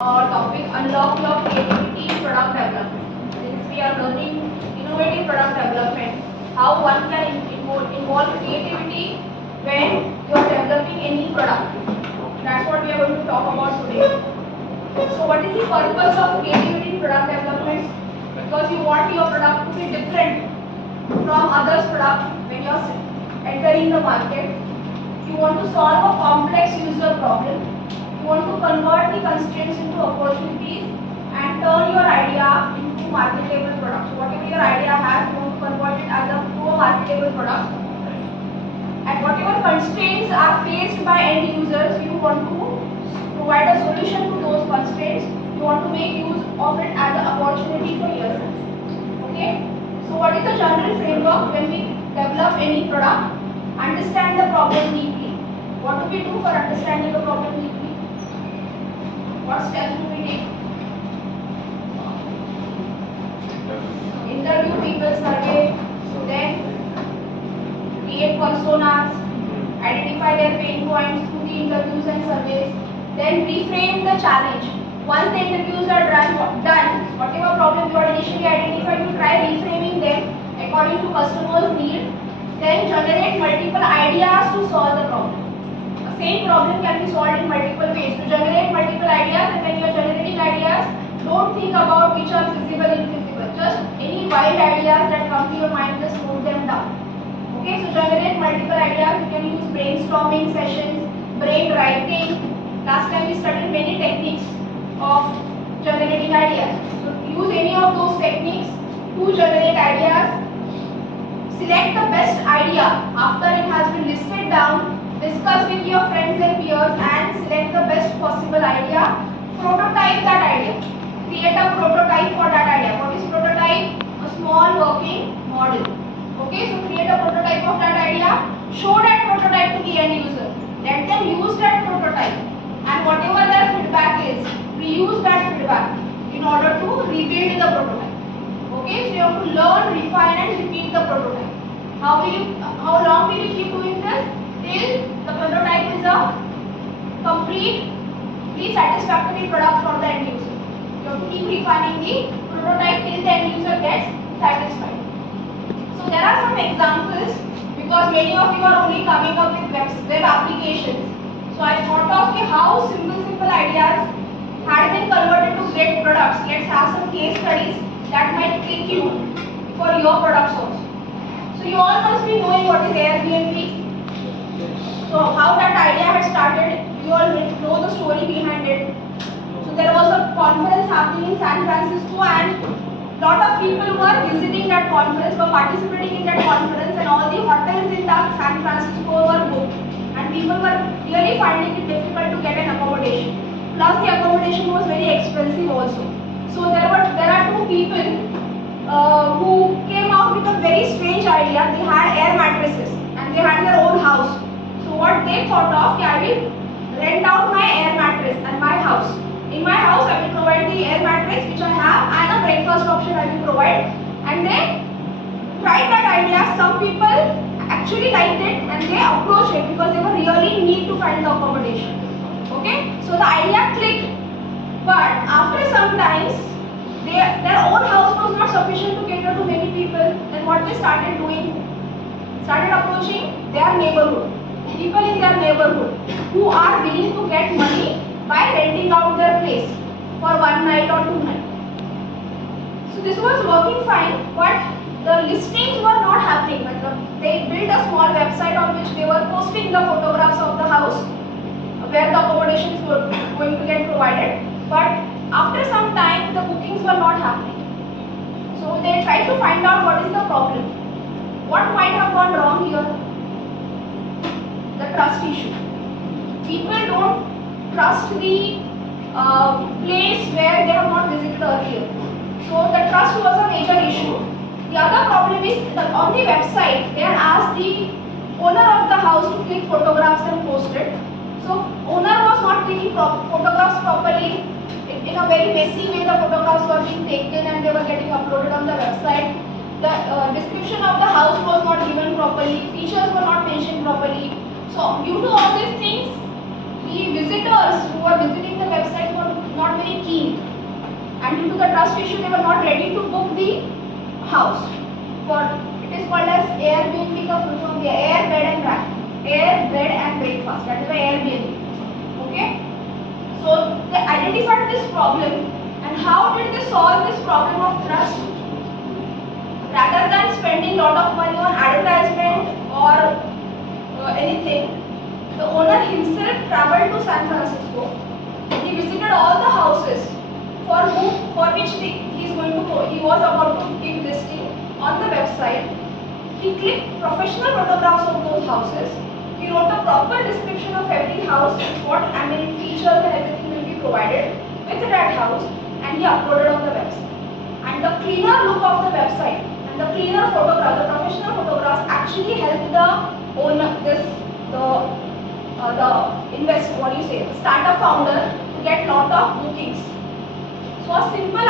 Topic unlock your creativity in product development. Since we are learning innovative product development, how one can involve creativity when you are developing any product. That's what we are going to talk about today. So what is the purpose of creativity in product development? Because you want your product to be different from others' product when you are entering the market. You want to solve a complex user problem. You want to convert the constraints into opportunities and turn your idea into marketable products. So whatever your idea has, you want to convert it as a marketable product. And whatever constraints are faced by end users, you want to provide a solution to those constraints. You want to make use of it as an opportunity for yourself. Okay? So what is the general framework when we develop any product? Understand the problem deeply. What do we do for understanding the problem deeply? What steps do we take? Interview people, survey, then create personas, identify their pain points through the interviews and surveys, then reframe the challenge. Once the interviews are done, whatever problem you had initially identified, you try reframing them according to customers' need, then generate multiple ideas to solve the problem. Same problem can be solved in multiple ways. To generate multiple ideas, and when you are generating ideas, don't think about which are feasible and infeasible. Just any wild ideas that come to your mind, just note them down. Okay, so generate multiple ideas. You can use brainstorming sessions, brain writing. Last time we studied many techniques of generating ideas. So use any of those techniques to generate ideas. Select the best idea after it has been listed down. Discuss with your friends and peers and select the best possible idea. Prototype that idea. Create a prototype for that idea. What is prototype? A small working model. Okay, so create a prototype of that idea. Show that prototype to the end user. Let them use that prototype. And whatever their feedback is, reuse that feedback in order to rebuild the prototype. Okay, so you have to learn, refine and repeat the prototype. How long will you keep doing this? Till the prototype is a completely satisfactory product for the end user. You have to keep refining the prototype till the end user gets satisfied. So there are some examples because many of you are only coming up with web applications. So I thought of how simple ideas had been converted to great products. Let's have some case studies that might click you for your products also. So you all must be knowing what is Airbnb. So how that idea had started, you all know the story behind it. So there was a conference happening in San Francisco and lot of people were visiting that conference, were participating in that conference, and all the hotels in that San Francisco were booked. And people were really finding it difficult to get an accommodation. Plus the accommodation was very expensive also. So there are two people who came out with a very strange idea. They had air mattresses and they had their own house. So what they thought of, I will rent out my air mattress and my house. In my house, I will provide the air mattress which I have and a breakfast option I will provide. And they tried that idea. Some people actually liked it and they approached it because they were really in need to find the accommodation. Okay, so the idea clicked. But after some time, their own house was not sufficient to cater to many people. Then what they started doing? Started approaching their neighborhood. People in their neighborhood who are willing to get money by renting out their place for 1 night or 2 nights. So this was working fine, but the listings were not happening. They built a small website on which they were posting the photographs of the house where the accommodation is going to get provided. But after some time, the bookings were not happening. So they tried to find out what is the problem. What might have gone wrong here? The trust issue. People don't trust the place where they have not visited earlier. So the trust was a major issue. The other problem is that on the website they had asked the owner of the house to click photographs and post it. So owner was not clicking photographs properly. In a very messy way the photographs were being taken and they were getting uploaded on the website. The description of the house was not given properly. Features were not mentioned properly. So due to all these things, the visitors who were visiting the website were not very and due to the trust issue they were not ready to book the house. For it is called as Airbnb का full form दिया, air bed and breakfast, that is the Airbnb. Okay, so they identified this problem, and how did they solve this problem of trust? Rather than spending lot of money on advertisement or anything, the owner himself traveled to San Francisco. He visited all the houses for which he was about to give listing on the website. He clicked professional photographs of those houses. He wrote a proper description of every house, what features and everything will be provided with that house, and he uploaded on the website. And the cleaner look of the website and the cleaner photograph, the professional photographs actually helped the owner, the startup founder to get lot of bookings. So a simple